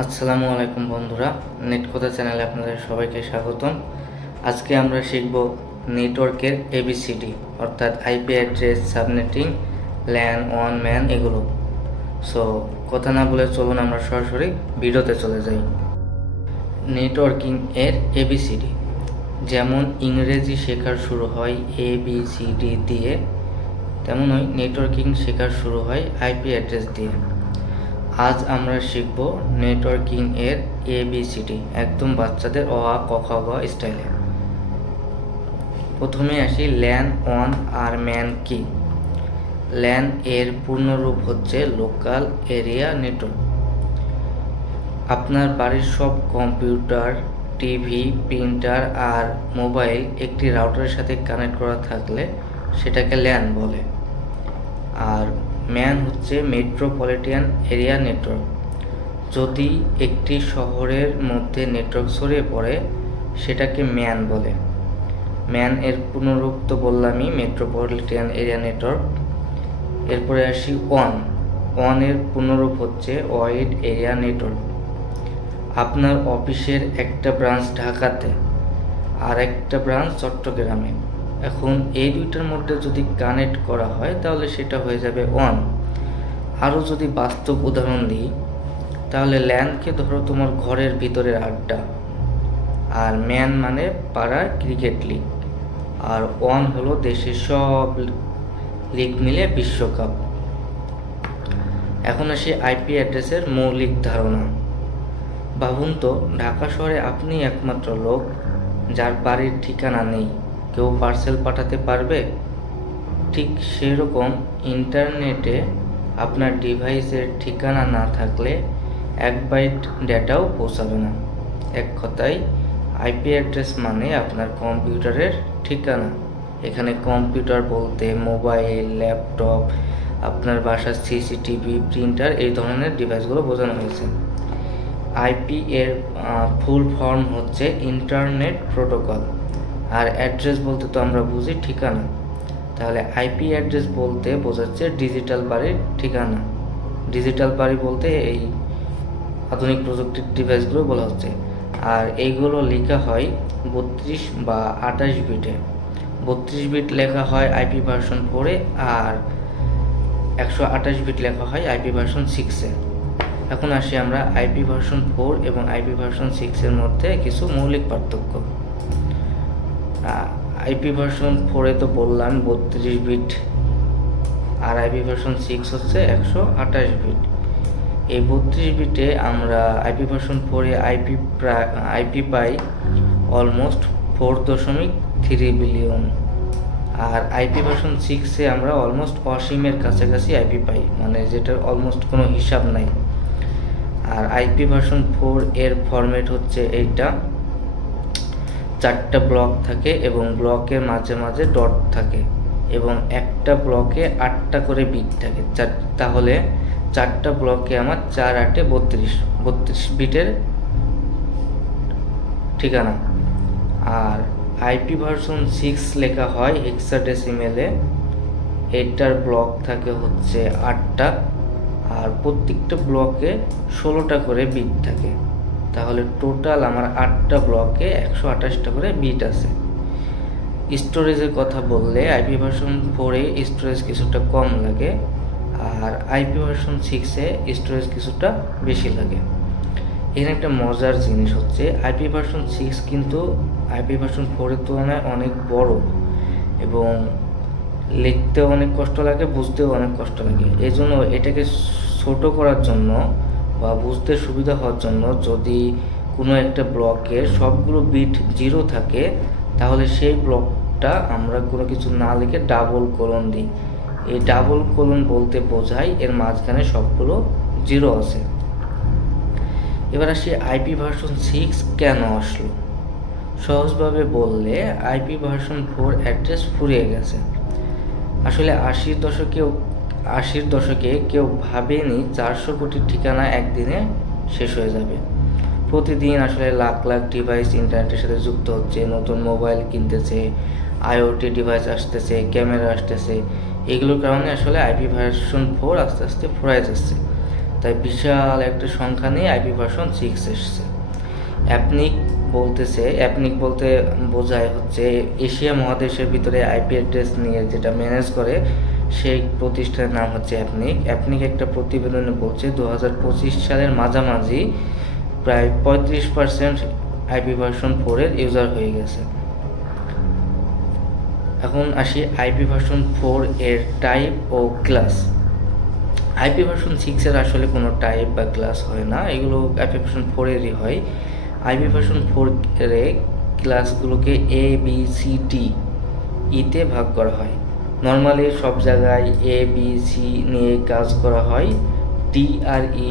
আসসালামু আলাইকুম বন্ধুরা, নেট কথা চ্যানেলে আপনাদের সবাইকে স্বাগতম। আজকে আমরা শিখব নেটওয়ার্কের এবিসিডি, অর্থাৎ IP address, subnetting, LAN, one man এগুলো। সো কথা না বলে চলুন আমরা সরাসরি ভিডিওতে চলে যাই। নেটওয়ার্কিং এর এবিসিডি, যেমন ইংরেজি শেখার শুরু হয় ABCD দিয়ে, তেমনই নেটওয়ার্কিং শেখার শুরু হয় আইপি অ্যাড্রেস দিয়ে। আজ আমরা শিখব নেটওয়ার্কিং এর ABCD, একদম বাচ্চাদের অ আ ক খ গ স্টাইলে। প্রথমে আসি ল্যান, ওয়ান আর ম্যান কি। ল্যান এর পূর্ণরূপ হচ্ছে লোকাল এরিয়া নেটওয়ার্ক। আপনার বাড়ির সব কম্পিউটার, টিভি, প্রিন্টার আর মোবাইল একটি রাউটারের সাথে কানেক্ট করা থাকলে সেটাকে ল্যান বলে। আর ম্যান হচ্ছে মেট্রোপলিটন এরিয়া নেটওয়ার্ক। যদি একটি শহরের মধ্যে নেটওয়ার্ক ছড়িয়ে পড়ে সেটাকে ম্যান বলে। ম্যান এর পুনরূপ তো বললামই, মেট্রোপলিটন এরিয়া নেটওয়ার্ক। এরপরে আসি ওয়ান। ওয়ান এর পুনরূপ হচ্ছে ওয়াইড এরিয়া নেটওয়ার্ক। আপনার অফিসের একটা ব্রাঞ্চ ঢাকাতে আর একটা ব্রাঞ্চ চট্টগ্রামে, এখন এই দুইটার মধ্যে যদি কানেক্ট করা হয় তাহলে সেটা হয়ে যাবে ওয়ান। আরও যদি বাস্তব উদাহরণ দিই তাহলে ল্যানকে ধরো তোমার ঘরের ভিতরের আড্ডা, আর ম্যান মানে পাড়ার ক্রিকেট লিগ, আর ওয়ান হলো দেশের সব লিগ মিলে বিশ্বকাপ। এখন আসি আইপি অ্যাড্রেসের মৌলিক ধারণা। ভাবুন তো, ঢাকা শহরে আপনি একমাত্র লোক যার বাড়ির ঠিকানা নেই। কেউ পার্সেল পাঠাতে পারবে? ঠিক সেরকম ইন্টারনেটে আপনার ডিভাইসের ঠিকানা না থাকলে 1 বাইট ডেটাও পৌঁছাবে না। এক কথায় আইপি অ্যাড্রেস মানে আপনার কম্পিউটারের ঠিকানা। এখানে কম্পিউটার বলতে মোবাইল, ল্যাপটপ, আপনার বাসার সিসিটিভি, প্রিন্টার, এই ধরনের ডিভাইসগুলো বোঝানো হয়েছে। আইপি এর ফুল ফর্ম হচ্ছে ইন্টারনেট প্রোটোকল। আর অ্যাড্রেস বলতে তো আমরা বুঝি ঠিকানা, তাহলে আইপি অ্যাড্রেস বলতে বোঝাচ্ছে ডিজিটাল বাড়ির ঠিকানা। ডিজিটাল বাড়ি বলতে এই আধুনিক প্রযুক্তির ডিভাইসগুলো বলা হচ্ছে। আর এইগুলো লেখা হয় 32 বা 28 বিটে। 32 বিট লেখা হয় আইপি ভার্সন 4-এ, আর 128 বিট লেখা হয় আইপি ভার্সন 6-এ। এখন আসি আমরা আইপি ভার্সন 4 এবং আইপি ভার্সন 6-এর মধ্যে কিছু মৌলিক পার্থক্য। আইপি ভার্সন 4-এ তো বললাম 32 বিট, আর আইপি ভার্সন 6 হচ্ছে 128 বিট। এই 32 বিটে আমরা আইপি ভার্সন 4-এ আইপি পাই অলমোস্ট 4.3 বিলিয়ন, আর আইপি ভার্সন 6-এ আমরা অলমোস্ট অসীমের কাছাকাছি আইপি পাই, মানে যেটার অলমোস্ট কোনো হিসাব নাই। আর আইপি ভার্সন 4 এর ফরম্যাট হচ্ছে এইটা, 4টা ব্লক থাকে এবং ব্লকের মাঝে মাঝে ডট থাকে, এবং একটা ব্লকে 8টা করে বিট থাকে। তাহলে 4টা ব্লকে আমার 4 8 32 বিটের ঠিকানা। আর আইপি ভার্সন 6 লেখা হয় হেক্সাডেসিমেলে। এটার ব্লক থাকে হচ্ছে 8টা, আর প্রত্যেকটা ব্লকে 16টা করে বিট থাকে। তাহলে টোটাল আমার 8টা ব্লকে 128টা করে বিট আছে। স্টোরেজের কথা বললে আইপি ভার্সন 4-এ স্টোরেজ কিছুটা কম লাগে, আর আইপি ভার্সন 6-এ স্টোরেজ কিছুটা বেশি লাগে। এখানে একটা মজার জিনিস হচ্ছে আইপি ভার্সন 6 কিন্তু আইপি ভার্সন 4-এর তুলনায় অনেক বড়, এবং লিখতেও অনেক কষ্ট লাগে, বুঝতেও অনেক কষ্ট লাগে। এই জন্য এটাকে ছোট করার জন্য বা বুঝতে সুবিধা হওয়ার জন্য যদি কোনো একটা ব্লকের সবগুলো বিট 0 থাকে তাহলে সেই ব্লকটা আমরা কোনো কিছু না লিখে ডাবল কোলন দিই। এই ডাবল কোলন বলতে বোঝায় এর মাঝখানে সবগুলো 0 আছে। এবার আসি আইপি ভার্সন 6 কেন আসলো। সহজভাবে বললে আইপি ভার্সন 4 অ্যাড্রেস ফুরিয়ে গেছে। আসলে 80-র দশকে কেউ ভাবেনি 400 কোটি ঠিকানা একদিনে শেষ হয়ে যাবে। প্রতিদিন আসলে লাখ লাখ ডিভাইস ইন্টারনেটের সাথে যুক্ত হচ্ছে, নতুন মোবাইল কিনতেছে, আইওটি ডিভাইস আসতেছে, ক্যামেরা আসতেছে। এগুলোর কারণে আসলে আইপি ভার্সন 4 আস্তে আস্তে ফুরায় যাচ্ছে। তাই বিশাল একটা সংখ্যা নিয়ে আইপি ভার্সন 6 এসছে। অ্যাপনিক বলতে বোঝায় হচ্ছে এশিয়া মহাদেশের ভিতরে আইপি অ্যাড্রেস নিয়ে যেটা ম্যানেজ করে সেই প্রতিষ্ঠানের নাম হচ্ছে অ্যাপনিক একটা প্রতিবেদনে বলছে 2025 সালের মাঝামাঝি প্রায় 35% আইপি ভার্সন 4 এর ইউজার হয়ে গেছে। এখন আসি আইপি ভার্সন 4 এর টাইপ ও ক্লাস। আইপি ভার্সন 6 এর আসলে কোনো টাইপ বা ক্লাস হয় না, এগুলো আইপি ভার্সন 4 এরই হয়। আইপি ভার্সন 4 এর ক্লাসগুলোকে এ বি সি ডি ইতে ভাগ করা হয়। নর্মালি সব জায়গায় এ বি সি নিয়ে কাজ করা হয়, ডি আর ই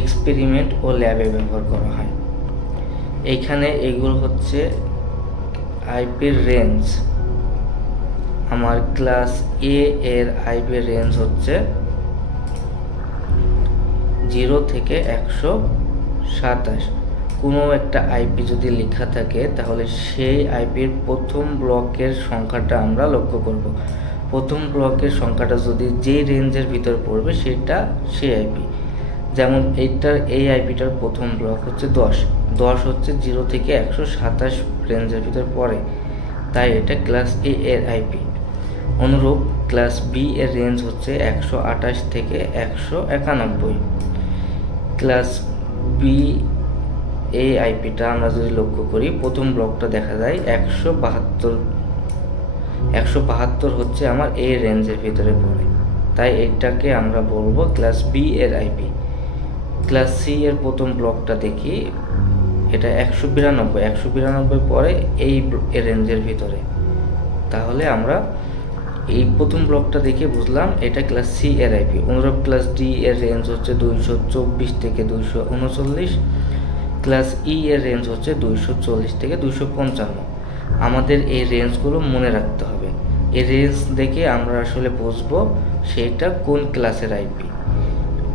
এক্সপেরিমেন্ট ও ল্যাবে ব্যবহার করা হয়। এইখানে এগুলো হচ্ছে আইপির রেঞ্জ। আমার ক্লাস এ এর আইপির রেঞ্জ হচ্ছে 0 থেকে 127। কোনো একটা আইপি যদি লেখা থাকে তাহলে সেই আইপির প্রথম ব্লকের সংখ্যাটা আমরা লক্ষ্য করব। প্রথম ব্লকের সংখ্যাটা যদি যে রেঞ্জের ভিতর পড়বে সেটা সেই আইপি। যেমন এই আইপিটার প্রথম ব্লক হচ্ছে 10 হচ্ছে 0 থেকে 127 রেঞ্জের ভিতর পড়ে, তাই এটা ক্লাস এ এর আইপি। অনুরূপ ক্লাস বি এর রেঞ্জ হচ্ছে 128 থেকে 191। ক্লাস বি এই আইপিটা আমরা যদি লক্ষ্য করি, প্রথম ব্লকটা দেখা যায় 172 হচ্ছে আমার এই রেঞ্জের ভিতরে পড়ে, তাই এটাকে আমরা বলবো ক্লাস বি এর আইপি। ক্লাস সি এর প্রথম ব্লকটা দেখি, এটা 192 পড়ে এই রেঞ্জের ভিতরে, তাহলে আমরা এই প্রথম ব্লকটা দেখে বুঝলাম এটা ক্লাস সি এর আইপি। অনুরূপ ক্লাস ডি এর রেঞ্জ হচ্ছে 224 থেকে 239। ক্লাস ই এর রেঞ্জ হচ্ছে 240 থেকে 255। আমাদের এই রেঞ্জগুলো মনে রাখতে হবে। এই রেঞ্জ দেখে আমরা আসলে বুঝবো সেটা কোন ক্লাসের আইপি।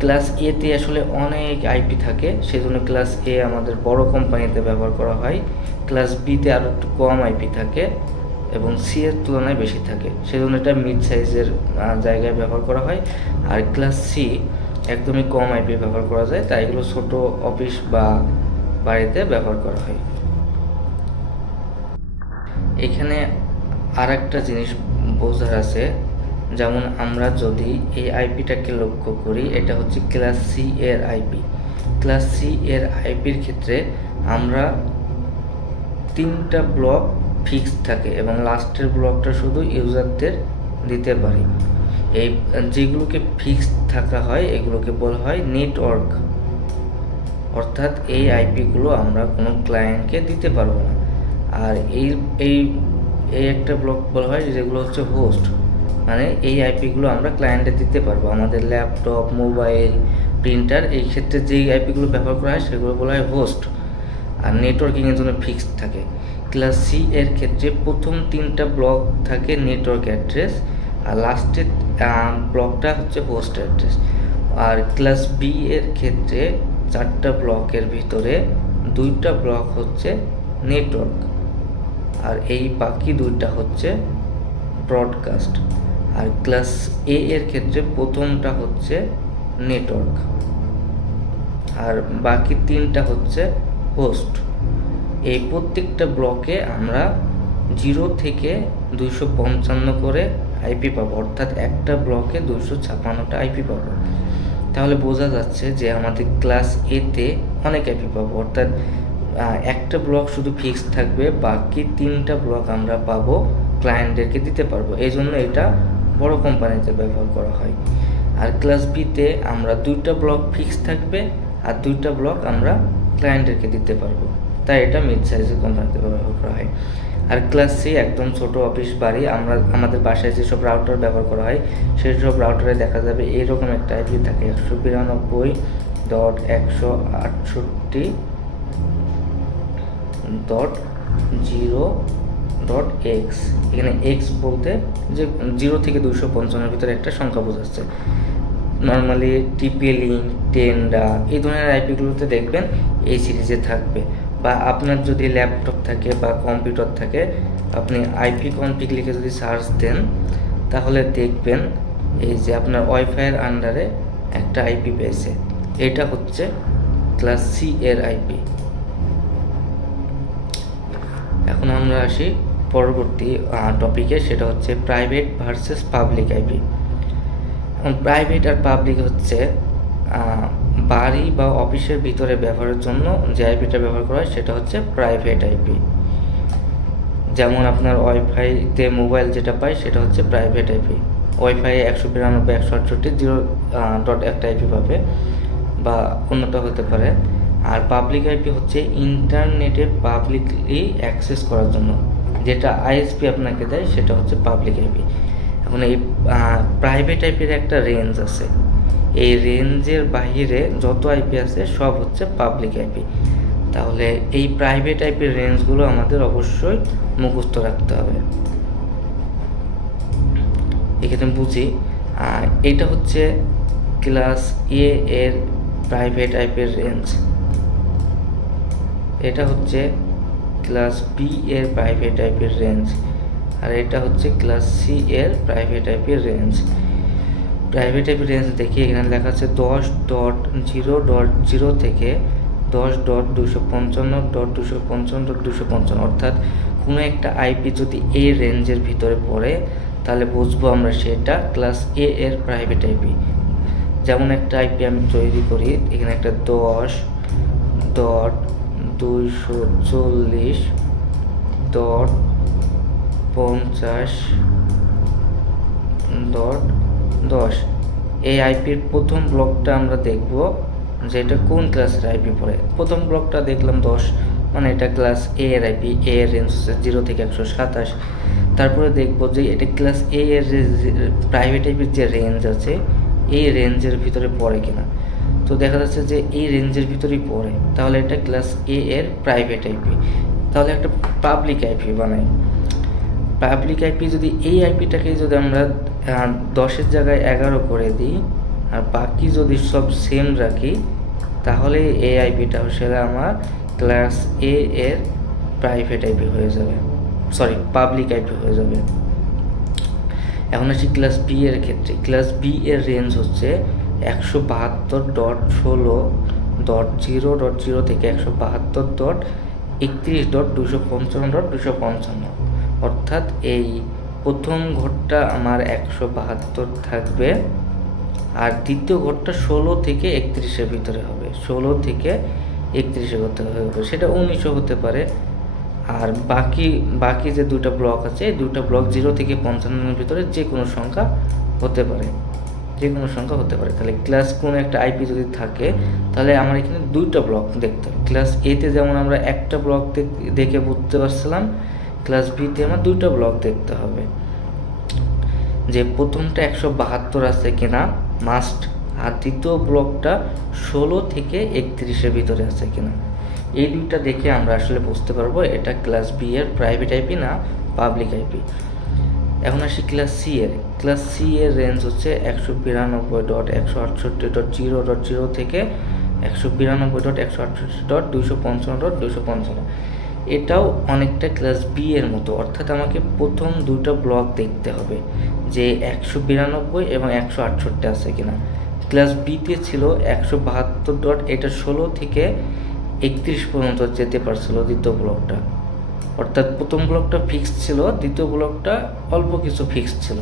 ক্লাস এতে আসলে অনেক আইপি থাকে, সেজন্য ক্লাস এ আমাদের বড় কোম্পানিতে ব্যবহার করা হয়। ক্লাস বিতে আরও একটু কম আইপি থাকে এবং সি এর তুলনায় বেশি থাকে, সেজন্য এটা মিড সাইজের জায়গায় ব্যবহার করা হয়। আর ক্লাস সি একদমই কম আইপি ব্যবহার করা যায়, তাই এগুলো ছোট অফিস বা বাড়িতে ব্যবহার করা হয়। এখানে আর একটা জিনিস বোঝার আছে, যেমন আমরা যদি এই আইপিটাকে লক্ষ্য করি, এটা হচ্ছে ক্লাস সি এর আইপি। ক্লাস সি এর আইপির ক্ষেত্রে আমরা 3টা ব্লক ফিক্স থাকে এবং লাস্টের ব্লকটা শুধু ইউজারদের দিতে পারি। এই যেগুলোকে ফিক্স থাকা হয় এগুলোকে বলা হয় নেটওয়ার্ক, অর্থাৎ এই আইপিগুলো আমরা কোনো ক্লায়েন্টকে দিতে পারবো না। আর এই একটা ব্লক বলা হয় যেগুলো হচ্ছে হোস্ট, মানে এই আইপিগুলো আমরা ক্লায়েন্টে দিতে পারবো। আমাদের ল্যাপটপ, মোবাইল, প্রিন্টার, এই ক্ষেত্রে যেই আইপিগুলো ব্যবহার করা হয় সেগুলো বলা হয় হোস্ট। আর নেটওয়ার্কিংয়ের জন্য ফিক্সড থাকে। ক্লাস সি এর ক্ষেত্রে প্রথম 3টা ব্লক থাকে নেটওয়ার্ক অ্যাড্রেস, আর লাস্টের ব্লকটা হচ্ছে হোস্ট অ্যাড্রেস। আর ক্লাস বি এর ক্ষেত্রে 4টা ব্লকের ভিতরে 2টা ব্লক হচ্ছে নেটওয়ার্ক, আর এই বাকি 2টা হচ্ছে ব্রডকাস্ট। আর ক্লাস এ এর ক্ষেত্রে প্রথমটা হচ্ছে নেটওয়ার্ক আর বাকি 3টা হচ্ছে হোস্ট। এই প্রত্যেকটা ব্লকে আমরা 0 থেকে 255 করে আইপি পাবো, অর্থাৎ একটা ব্লকে 256টা আইপি পাবো। তাহলে বোঝা যাচ্ছে যে আমাদের ক্লাস এতে অনেক আইপি পাবো, অর্থাৎ একটা ব্লক শুধু ফিক্স থাকবে, বাকি 3টা ব্লক আমরা পাবো, ক্লায়েন্টদেরকে দিতে পারবো। এই জন্য এটা বড় কোম্পানিতে ব্যবহার করা হয়। আর ক্লাস বিতে আমরা 2টা ব্লক ফিক্স থাকবে আর 2টা ব্লক আমরা ক্লায়েন্টদেরকে দিতে পারবো, তাই এটা মিড সাইজের কোম্পানিতে ব্যবহার করা হয়। আর ক্লাস সি একদম ছোট অফিস বাড়ি, আমাদের বাসায় যেসব রাউটার ব্যবহার করা হয় সেই সব রাউটারে দেখা যাবে এইরকম একটা আইপি থাকে 192.168.0.x। এখানে এক্স বলতে যে 0 থেকে 255-এর ভিতরে একটা সংখ্যা বোঝাচ্ছে। নর্মালি টিপি-লিঙ্ক, টেন্ডা এই ধরনের আইপিগুলোতে দেখবেন এই সিরিজে থাকবে। বা আপনার যদি ল্যাপটপ থাকে বা কম্পিউটার থাকে, আপনি আইপি কনফিগ লিখে যদি সার্চ দেন তাহলে দেখবেন এই যে আপনার ওয়াইফাইয়ের আন্ডারে একটা আইপি পেয়েছে, এটা হচ্ছে ক্লাস সি এর আইপি। এখন আমরা আসি পরবর্তী টপিকে, সেটা হচ্ছে private versus public IP. Private আর পাবলিক হচ্ছে বাড়ি বা অফিসের ভিতরে ব্যবহারের জন্য যে আইপিটা ব্যবহার করা হয় সেটা হচ্ছে প্রাইভেট আইপি। যেমন আপনার ওয়াইফাইতে মোবাইল যেটা পায় সেটা হচ্ছে প্রাইভেট আইপি। ওয়াইফাই 192.168.0. একটা আইপি পাবে, বা অন্যটা হতে পারে। আর পাবলিক আইপি হচ্ছে ইন্টারনেটে পাবলিকলি অ্যাক্সেস করার জন্য যেটা আইএসপি আপনাকে দেয়, সেটা হচ্ছে পাবলিক আইপি। এখন এই প্রাইভেট আইপির একটা রেঞ্জ আছে, এই রেঞ্জের বাইরে যত আইপি আছে সব হচ্ছে পাবলিক আইপি। তাহলে এই প্রাইভেট আইপির রেঞ্জগুলো আমাদের অবশ্যই মুখস্থ রাখতে হবে। এখানে বুঝি এটা হচ্ছে ক্লাস এ এর প্রাইভেট আইপির রেঞ্জ, এটা হচ্ছে ক্লাস বি এর প্রাইভেট আইপির রেঞ্জ, আর এটা হচ্ছে ক্লাস সি এর প্রাইভেট আইপির রেঞ্জ। প্রাইভেট আইপি রেঞ্জ দেখি, এখানে লেখা আছে 10.0.0 থেকে 10.255.255.255। অর্থাৎ কোনো একটা আইপি যদি এই রেঞ্জের ভিতরে পড়ে তাহলে বুঝবো আমরা সেটা ক্লাস এ এর প্রাইভেট আইপি। যেমন একটা আইপি আমি তৈরি করি, এখানে একটা 10.240.50.10। এই আইপির প্রথম ব্লকটা আমরা দেখব যে এটা কোন ক্লাসের আইপি পড়ে। প্রথম ব্লকটা দেখলাম 10, মানে এটা ক্লাস এ এর আইপি, এ এর রেঞ্জ হচ্ছে 0 থেকে 127। তারপরে দেখব যে এটা ক্লাস এ এর প্রাইভেট আইপির যে রেঞ্জ আছে এই রেঞ্জের ভিতরে পড়ে কিনা। তো দেখা যাচ্ছে যে এই রেঞ্জের ভিতরেই পড়ে, তাহলে এটা ক্লাস এ এর প্রাইভেট আইপি। তাহলে একটা পাবলিক আইপি বানাই। পাবলিক আইপি যদি এই আইপিটাকে যদি আমরা 10-এর জায়গায় 11 করে দিই আর বাকি যদি সব সেম রাখি, তাহলে এই আইপিটা আসলে আমার ক্লাস এ এর প্রাইভেট আইপি হয়ে যাবে, সরি পাবলিক আইপি হয়ে যাবে। এখন আসি ক্লাস বি এর ক্ষেত্রে। ক্লাস বি এর রেঞ্জ হচ্ছে 172.16.0.0 থেকে 172.31.255.255। অর্থাৎ এই প্রথম ঘরটা আমার 172 থাকবে, আর দ্বিতীয় ঘরটা 16 থেকে 31-এর ভিতরে হবে। 16 থেকে 31 হতে হবে, সেটা 19 হতে পারে। আর বাকি যে দুইটা ব্লক আছে, এই দুইটা ব্লক 0 থেকে 55-এর ভিতরে যে কোনো সংখ্যা হতে পারে, যে কোনো সংখ্যা হতে পারে। তাহলে ক্লাস কোন একটা আইপি যদি থাকে তাহলে আমার এখানে দুইটা ব্লক দেখতে হবে। ক্লাস এতে যেমন আমরা একটা ব্লক দেখে বুঝতে পারছিলাম, ক্লাস বিতে আমার দুইটা ব্লক দেখতে হবে, যে প্রথমটা 172 আছে কিনা মাস্ট, আর দ্বিতীয় ব্লকটা 16 থেকে 31-এর ভিতরে আছে কিনা। এই দুইটা দেখে আমরা আসলে বুঝতে পারবো এটা ক্লাস বি এর প্রাইভেট আইপি না পাবলিক আইপি। এখন আসি ক্লাস সি এর। ক্লাস সি এর রেঞ্জ হচ্ছে 192.168.0.0 থেকে 192.168.255.255। এটাও অনেকটা ক্লাস বি এর মতো, অর্থাৎ আমাকে প্রথম দুইটা ব্লক দেখতে হবে যে 192 এবং 168 আছে কিনা। ক্লাস বিতে ছিল 172. এটা 16 থেকে 31 পর্যন্ত যেতে পারছিল দ্বিতীয় ব্লকটা, অর্থাৎ প্রথম ব্লকটা ফিক্সড ছিল, দ্বিতীয় ব্লকটা অল্প কিছু ফিক্সড ছিল।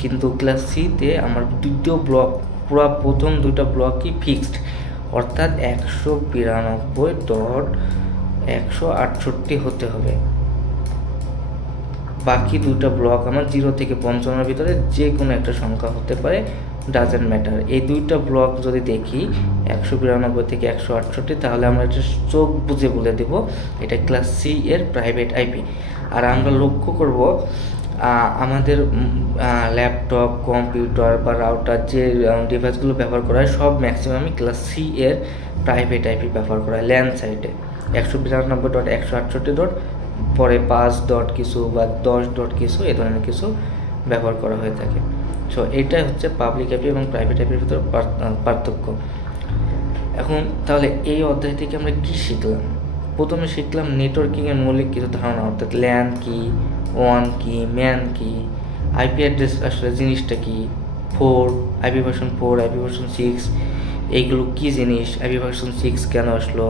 কিন্তু ক্লাস সিতে আমার দ্বিতীয় ব্লক পুরো প্রথম দুইটা ব্লকই ফিক্সড, অর্থাৎ 192.168 হতে হবে। বাকি দুইটা ব্লক আমার 0 থেকে 55-এর ভিতরে যে কোনো একটা সংখ্যা হতে পারে, ডাজেন্ট ম্যাটার। এই দুইটা ব্লক যদি দেখি 192 থেকে 168, তাহলে আমরা এটা চোখ বুঝে বলে দেব এটা ক্লাস সি এর প্রাইভেট আইপি। আর আমরা লক্ষ্য করব আমাদের ল্যাপটপ, কম্পিউটার বা রাউটার যে ডিভাইসগুলো ব্যবহার করা হয় সব ম্যাক্সিমামই ক্লাস সি এর প্রাইভেট আইপি ব্যবহার করা হয়। ল্যান সাইডে 192.168. পরে 5. কিছু বা 10. কিছু এই ধরনের কিছু ব্যবহার করা হয়ে থাকে। সো এটাই হচ্ছে পাবলিক আইপি এবং প্রাইভেট আইপির ভিতরে পার্থক্য। এখন তাহলে এই অধ্যায় থেকে আমরা কি শিখলাম? প্রথমে শিখলাম নেটওয়ার্কিংয়ের মৌলিক কিছু ধারণা, অর্থাৎ ল্যান কি, ওয়ান কি, ম্যান কি, আইপি অ্যাড্রেস আসলে জিনিসটা কি, আইপি ভার্সন 4, আইপি ভার্সন 6 এইগুলো কী জিনিস, আইপি ভার্সন 6 কেন আসলো,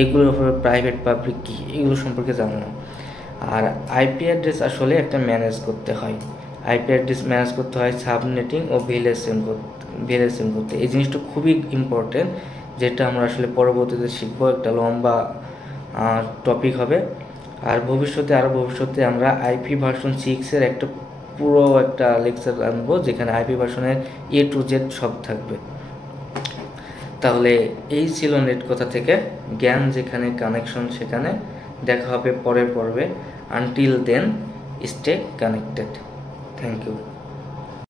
এগুলোর উপরে প্রাইভেট পাবলিক কী, এগুলো সম্পর্কে জানলাম। আর আইপি অ্যাড্রেস আসলে একটা ম্যানেজ করতে হয়, আইপি অ্যাড্রেস ম্যানেজ করতে হয় সাবনেটিং ও ভিএলএসএম করতে। এই জিনিসটা খুবই ইম্পর্টেন্ট, যেটা আমরা আসলে পরবর্তীতে শিখবো, একটা লম্বা টপিক হবে। আর ভবিষ্যতে আমরা আইপি ভার্সন 6-এর একটা পুরো একটা লেকচার আনবো, যেখানে আইপি ভার্সনের A to Z সব থাকবে। তাহলে এই ছিল নেট কথা থেকে জ্ঞান যেখানে, কানেকশন সেখানে। দেখা হবে পরের পর্বে। Until then, stay connected. Thank you.